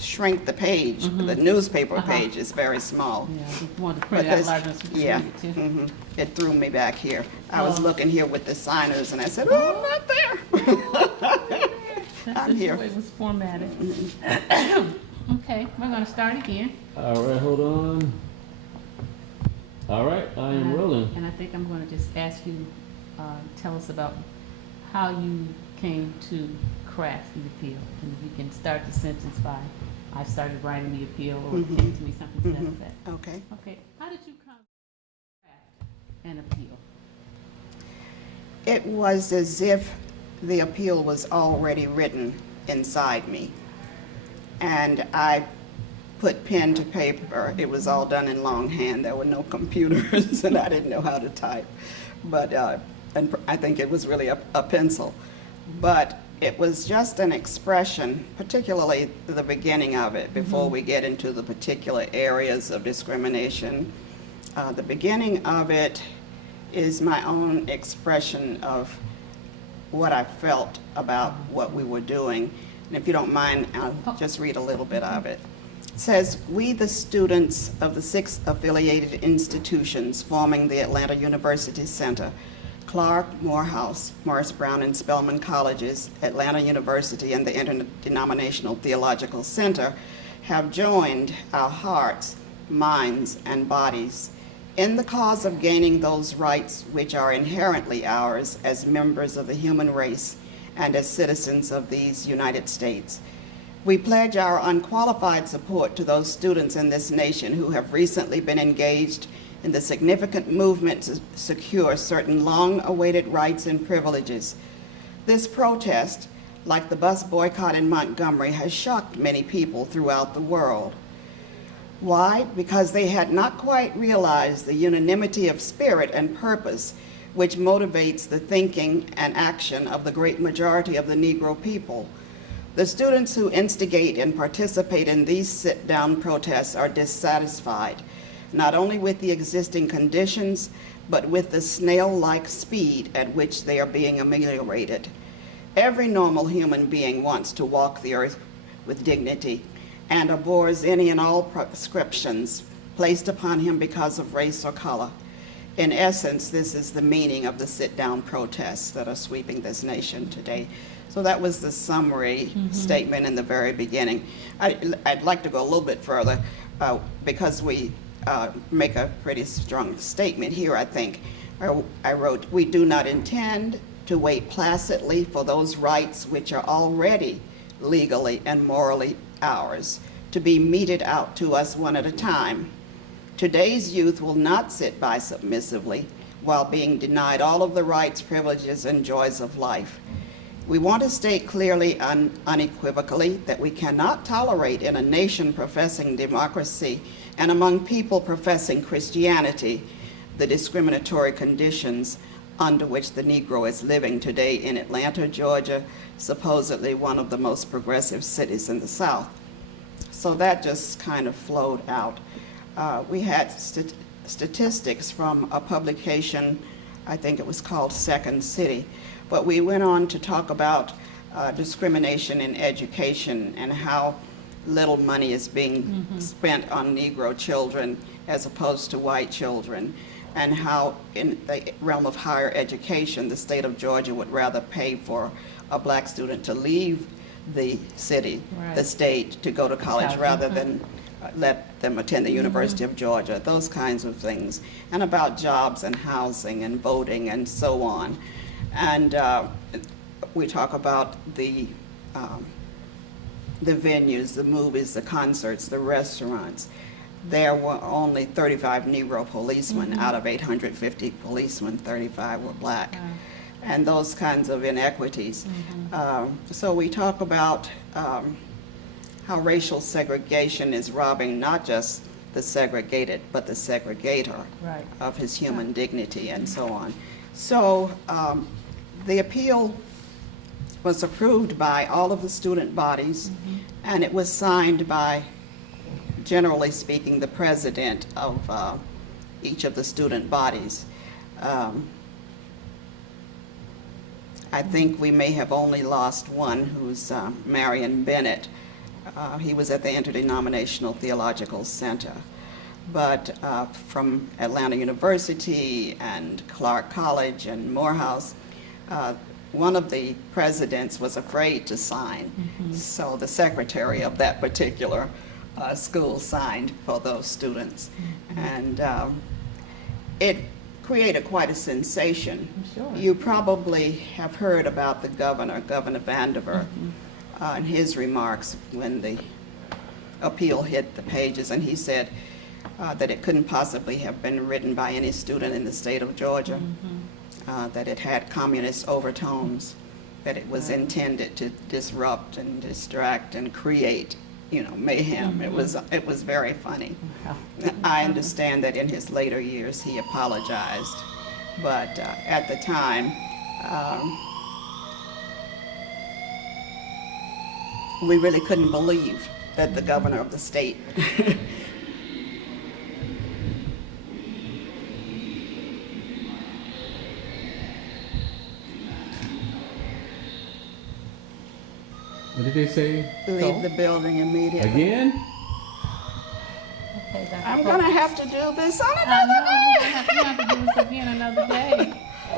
shrink the page. The newspaper page is very small. Yeah, if you want to But print it out this- larger, so you yeah, can read it too. It threw me back here. I was Oh. looking here with the signers, and I said, "Oh, I'm not there." That's I'm just here. the way it was formatted. Okay, we're gonna start again. All right, hold on. All right, I am rolling. And I think I'm gonna just ask you, tell us about how you came to craft the appeal. And if you can start the sentence by, I started writing the appeal, or it came to me, something to that effect. Okay. Okay, how did you come to craft an appeal? It was as if the appeal was already written inside me. And I put pen to paper. It was all done in longhand. There were no computers, and I didn't know how to type. But and I think it was really a pencil. But it was just an expression, particularly the beginning of it, before we get into the particular areas of discrimination. The beginning of it is my own expression of what I felt about what we were doing. And if you don't mind, I'll just read a little bit of it. It says, "We, the students of the 6 affiliated institutions forming the Atlanta University Center, Clark, Morehouse, Morris Brown, and Spelman Colleges, Atlanta University, and the Interdenominational Theological Center, have joined our hearts, minds, and bodies in the cause of gaining those rights which are inherently ours as members of the human race and as citizens of these United States. We pledge our unqualified support to those students in this nation who have recently been engaged in the significant movement to secure certain long-awaited rights and privileges. This protest, like the bus boycott in Montgomery, has shocked many people throughout the world. Why? Because they had not quite realized the unanimity of spirit and purpose which motivates the thinking and action of the great majority of the Negro people. The students who instigate and participate in these sit-down protests are dissatisfied, not only with the existing conditions, but with the snail-like speed at which they are being ameliorated. Every normal human being wants to walk the earth with dignity and abhors any and all prescriptions placed upon him because of race or color. In essence, this is the meaning of the sit-down protests that are sweeping this nation today. So that was the summary statement in the very beginning. I'd like to go a little bit further because we make a pretty strong statement here, I think. I wrote, "We do not intend to wait placidly for those rights which are already legally and morally ours to be meted out to us one at a time. Today's youth will not sit by submissively while being denied all of the rights, privileges, and joys of life. We want to state clearly and unequivocally that we cannot tolerate in a nation professing democracy and among people professing Christianity the discriminatory conditions under which the Negro is living today in Atlanta, Georgia, supposedly one of the most progressive cities in the South." So that just kind of flowed out. We had statistics from a publication, I think it was called Second City, but we went on to talk about discrimination in education and how little money is being spent on Negro children as opposed to white children, and how in the realm of higher education, the state of Georgia would rather pay for a black student to leave the city, the state, to go to college rather than let them attend the University of Georgia, those kinds of things, and about jobs and housing and voting and so on. And we talk about the venues, the movies, the concerts, the restaurants. There were only 35 Negro policemen out of 850 policemen, 35 were black. And those kinds of inequities. So we talk about how racial segregation is robbing not just the segregated, but the segregator of his human dignity and so on. So the appeal was approved by all of the student bodies, and it was signed by, generally speaking, the president of each of the student bodies. I think we may have only lost one, who's Marion Bennett, He was at the Interdenominational Theological Center. But from Atlanta University and Clark College and Morehouse, one of the presidents was afraid to sign. So the secretary of that particular school signed for those students. And it created quite a sensation. Sure. You probably have heard about the governor, Governor Vandiver, and his remarks when the appeal hit the pages, and he said that it couldn't possibly have been written by any student in the state of Georgia, that it had communist overtones, that it was intended to disrupt and distract and create, mayhem. It was very funny. I understand that in his later years he apologized, but at the time, we really couldn't believe that the governor of the state What did they say? leave the building immediately. Again? Okay, Dr. I'm Pope. gonna have to do this on I another know, day. you have to do this again another day.